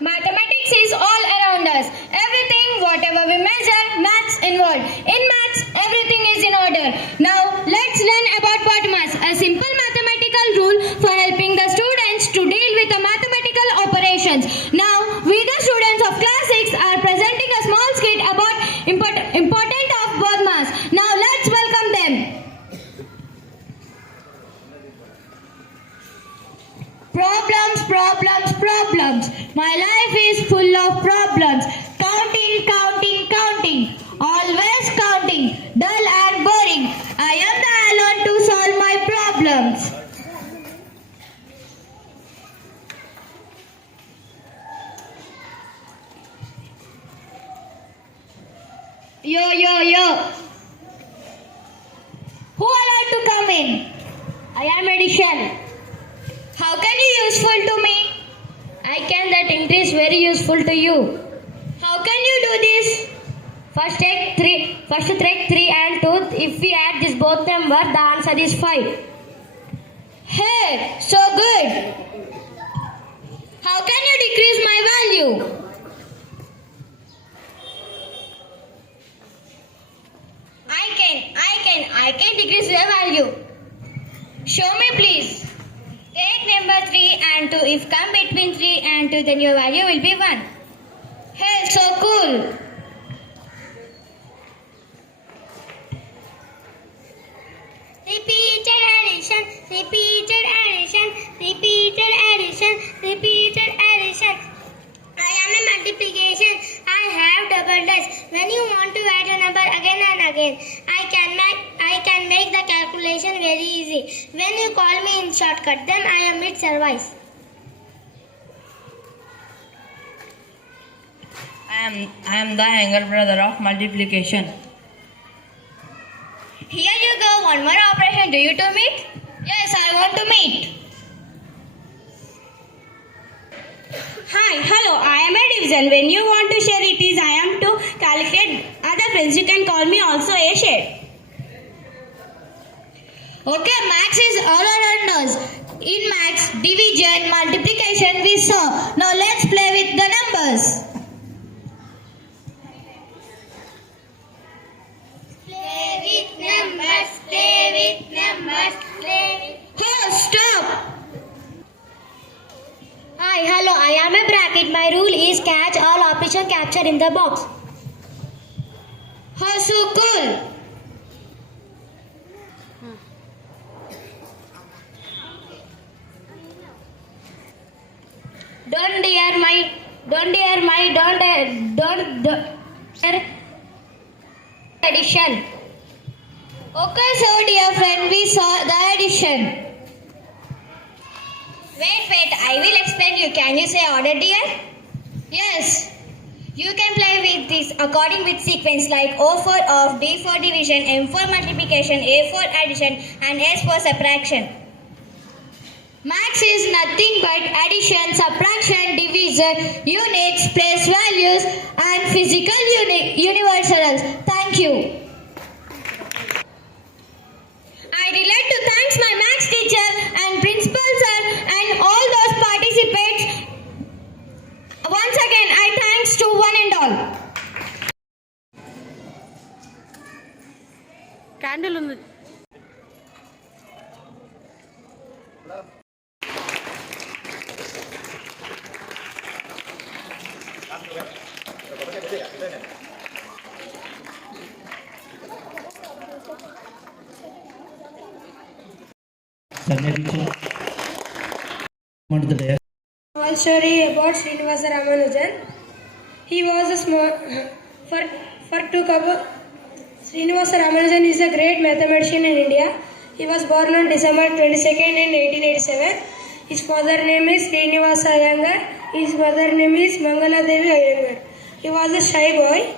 Mathematics is all around us. Everything, whatever we measure, maths involved. In maths, everything is in order. Now, let's learn about PODMAS, a simple mathematical rule for helping the students to deal with the mathematical operations. Now, we the students of class 6 are presenting a small skit about important of PODMAS. Now, let's welcome them. Problems, problems, problems. My life is full of problems. Counting, counting, counting. Always counting. Dull and boring. I am the alone to solve my problems. Yo, yo, yo. Who would like to come in? I am addition. How can you useful to me? I can that int is very useful to you. How can you do this? First take 3 and 2. If we add this both number, the answer is 5. Hey, so good. How can you decrease my value? I can decrease your value. Show me please. Take number 3 and 2. If come between 3 and 2, then your value will be 1. Hey, so cool. Repeated addition, repeated addition, repeated addition, repeated addition. I am a multiplication. I have double dash. When you want to add a number again and again, I can make the calculation very easy. When you call me in shortcut, then I am it service. I am the younger brother of multiplication. Here you go. One more operation. Do you to meet? Yes, I want to meet. Hi, hello, I am a division. When you want to share it is I am to calculate other friends. You can call me also a share. Okay, maths is all around us. In maths, division, multiplication we saw. Now let's play with the numbers. Play with numbers, play with numbers, play with... Oh, stop! Hi, hello, I am a bracket. My rule is catch all operation captured in the box. Oh, so cool. Don't dare addition. Okay, so dear friend, we saw the addition. Wait, I will explain you. Can you say order, dear? Yes. You can play with this according with sequence like O for off, D for division, M for multiplication, A for addition, and S for subtraction. Maths is nothing but addition, subtraction, division, units, place values, and physical universals. Thank you. I would like to thank my maths teacher and principal sir and all those participants. Once again, I thanks to one and all. Candle on the Small story about Srinivasa Ramanujan. He was a small Srinivasa Ramanujan is a great mathematician in India. He was born on December 22nd in 1887. His father name is Srinivasa Iyengar. His mother name is Mangala Devi Iyengar. He was a shy boy,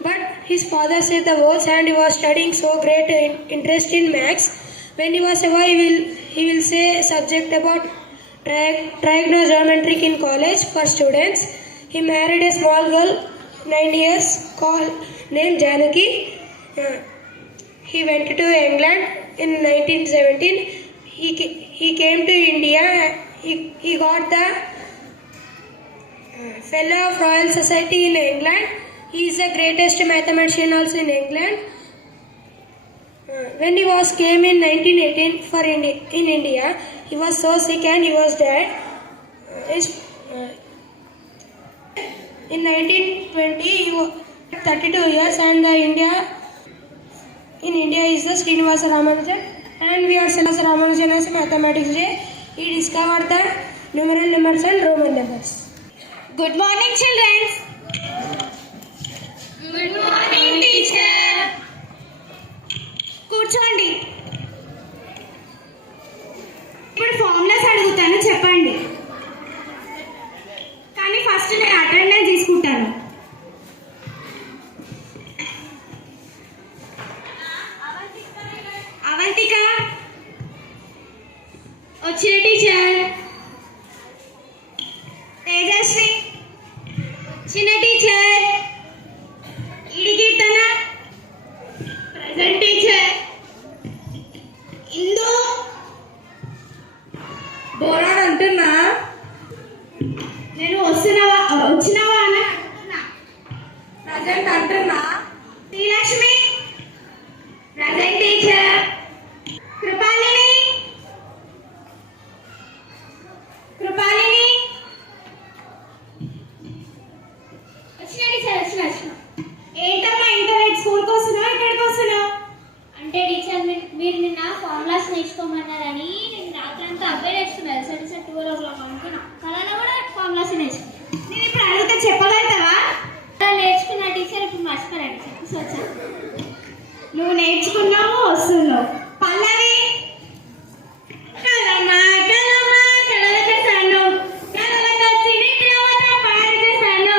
but his father said the words and he was studying so great interest in maths. When he was a boy, he will say subject about trigonometric in college for students. He married a small girl, 9 years, named Janaki. He went to England in 1917. He came to India. He got the Fellow of Royal Society in England. He is the greatest mathematician also in England. When he was came in 1918 for in India, he was so sick and he was dead. In 1920, he was 32 years, and in India is the Srinivasa Ramanujan, and we are celebrating Ramanujan as Mathematics Day. He discovered the numeral numbers and Roman numbers. Good morning, children. Good morning, teacher. కూర్చోండి. ఇప్పుడు ఫార్ములాస్ అడుగుతాను, చెప్పండి. కానీ ఫస్ట్ నేను అటెండెన్స్ తీసుకుంటాను. అవంతిక వచ్చిన teacher. Tejaswi చిన్న teacher. ఇడికీర్తన ప్రెజెంట్ టీచర్. ఇందు బోరాన్ అంటున్నా. నేను వచ్చినవా అని అడుగుతున్నా. ప్రజెంట్ అంటున్నా. Srilakshmi present teacher. కృపాలిని వచ్చిన టీచర్. వచ్చిన ఏంటమ్మా ఇంటర్నెట్ స్కూల్కి వస్తున్నావు, ఇక్కడికి వస్తున్నావు? అంటే టీచర్ మీరు నిన్న ఫార్ములాస్ నేర్చుకోమన్నారని నేను రాత్రంతా అబ్బాయి నేర్చుకున్నాను. సార్ 12 o'clock అనుకున్నా. కళలో కూడా ఫార్ములాస్ నేర్చుకున్నాను. నేను ఇప్పుడు అడిగితే చెప్పగలుగుతావా? నేర్చుకున్నా టీచర్. ఇప్పుడు మర్చిపోయాను టీచర్. సో వచ్చాను. నువ్వు నేర్చుకున్నావు, వస్తున్నావు. పల్లవి కలమా కలమా కలలకసాను కలలకొచ్చి నిద్రవత పాడకేసాను.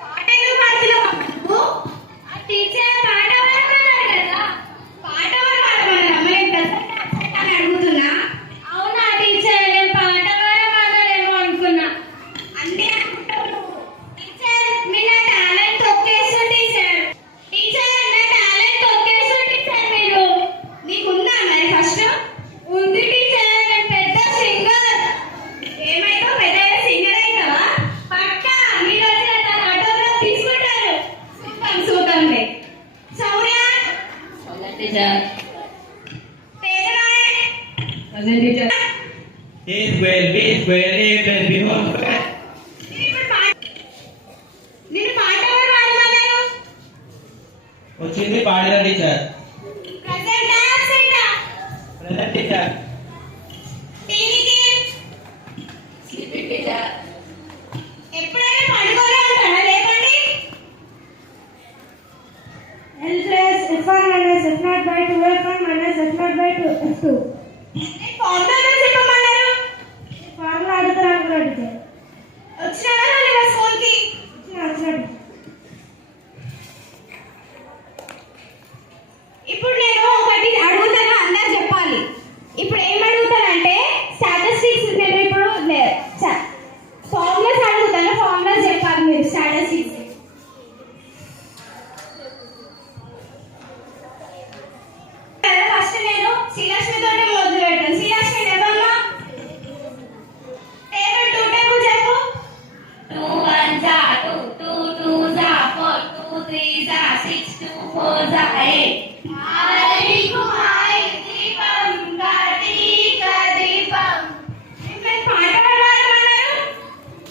పాట ఎందుకు పాడుతున్నావు నువ్వు? ఆ టీచర్ పాట పాడుతున్నారు కదా. పాట పాడమని అని అడుగుతున్నా. అవునా టీచర్? నేను పాట పాడమన్నారేమో అనుకున్నా. అన్నీ అనుకుంటావు నువ్వు. టీచర్ మీరు నా టాలెంట్ తొక్కేస్తూ టీచర్. టీచర్ నా టాలెంట్ తొక్కేస్తూ టీచర్ మీరు. నీకుందా మరి ఫస్ట్? ఉంది టీచర్. నేను పెద్ద సింగర్. ఏమైతే పెద్ద సింగర్ అవుతావా? పక్కా మీరు వచ్చిన ఆటోగ్రాఫ్ తీసుకుంటారు. చూద్దాంలే. శౌర్య టీచర్. తేజరాయ్ present teacher. A square, B square, A plus B whole square. నేను పాట ఎవరు పాడమన్నారు? వచ్చింది పాడిన teacher. Present absent present teacher. దీనికి స్లీపింగ్ టీచర్. ఎప్పుడైనా పండుగలో ఉంటాడా? లేవండి. L plus F1 minus F0 by 2 F1 minus F0 by 2 F2. నేను ఫార్ములా చెప్పమన్నారు. ఫార్ములా అడుగుతారు అనుకున్నా టీచర్. వచ్చినాడా లేదా స్కూల్కి? వచ్చినాడు. ఇప్పుడు నేను ఒకటి అడుగుతాను, అందరు చెప్పాలి. ఇప్పుడు ఏం అడుగుతానంటే స్టాటిస్టిక్స్. నేను ఇప్పుడు ఫార్ములాస్ అడుగుతాను, ఫార్ములాస్ చెప్పాలి మీరు. స్టాటిస్టిక్స్ ఫస్ట్ నేను శ్రీలక్ష్మితో మొదలు పెట్టాను. శ్రీలక్ష్మి ఎవరమ్మా? టేబుల్ 2 టేబుల్ చెప్పు. 2 1s are 2, 2 2s are 4, 2 3s are 6, 2 4s are 8. దీపం కార్తీక దీపం. మీరు పాట పాడమన్నారు.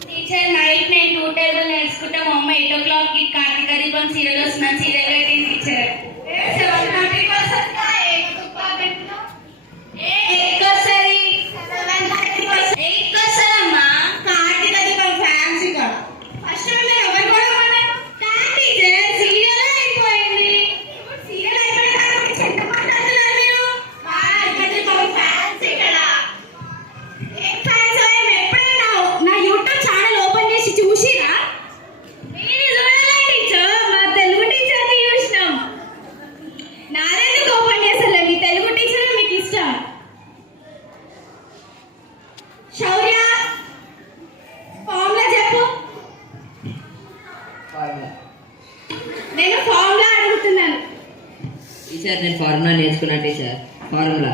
టీచర్ నైట్ నేను 2 టేబుల్ నేర్చుకుంటే మా అమ్మ 8 o'clock కి కార్తీక దీపం సీరియల్ వస్తున్నాను. సీరియల్ పెట్టింది టీచర్. కార్తీక దీపం ఫ్యాన్సీగా. ఫస్ట్ మీరు ఎవరు కొనమన్నారు? టీచర్ సీరియల్ అయిపోయింది. ఇప్పుడు సీరియల్ అయిపోయిన తర్వాత చెట్టు మాట్లాడుతున్నారు మీరు. కార్తీక దీపం ఫ్యాన్స్ ఇక్కడ. ఏం ఫ్యాన్స్? ఎప్పుడైనా నా యూట్యూబ్ ఛానల్ ఓపెన్ చేసి చూసిరా? మీరు చూడాలి టీచర్. మా తెలుగు టీచర్కి చూసినాం. నాదెందుకు ఓపెన్ చేస్తలే? మీ తెలుగు టీచర్ మీకు ఇష్టం. శౌర్య ఫార్ములా చెప్పు. నేను ఫార్ములా అడుగుతున్నాను. టీచర్ నేను ఫార్ములా నేర్చుకున్నా టీచర్. ఫార్ములా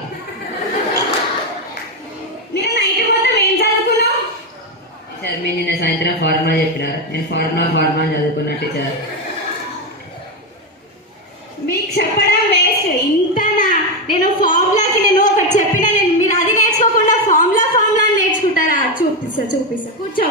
నేను నైట్ మొత్తం ఏం చదువుకున్నావు? టీచర్ మీరు నిన్న సాయంత్రం ఫార్ములా చెప్పినారు. నేను ఫార్ములా అని చదువుకున్నా టీచర్. మీకు చెప్పడం వేస్ట్. ఇంతనా నేను ఫార్ములాకి నేను ఒకటి చెప్పిన, నేను మీరు అది నేర్చుకోకుండా ఫార్ములా అని నేర్చుకుంటారా? చూపిస్తా కూర్చో.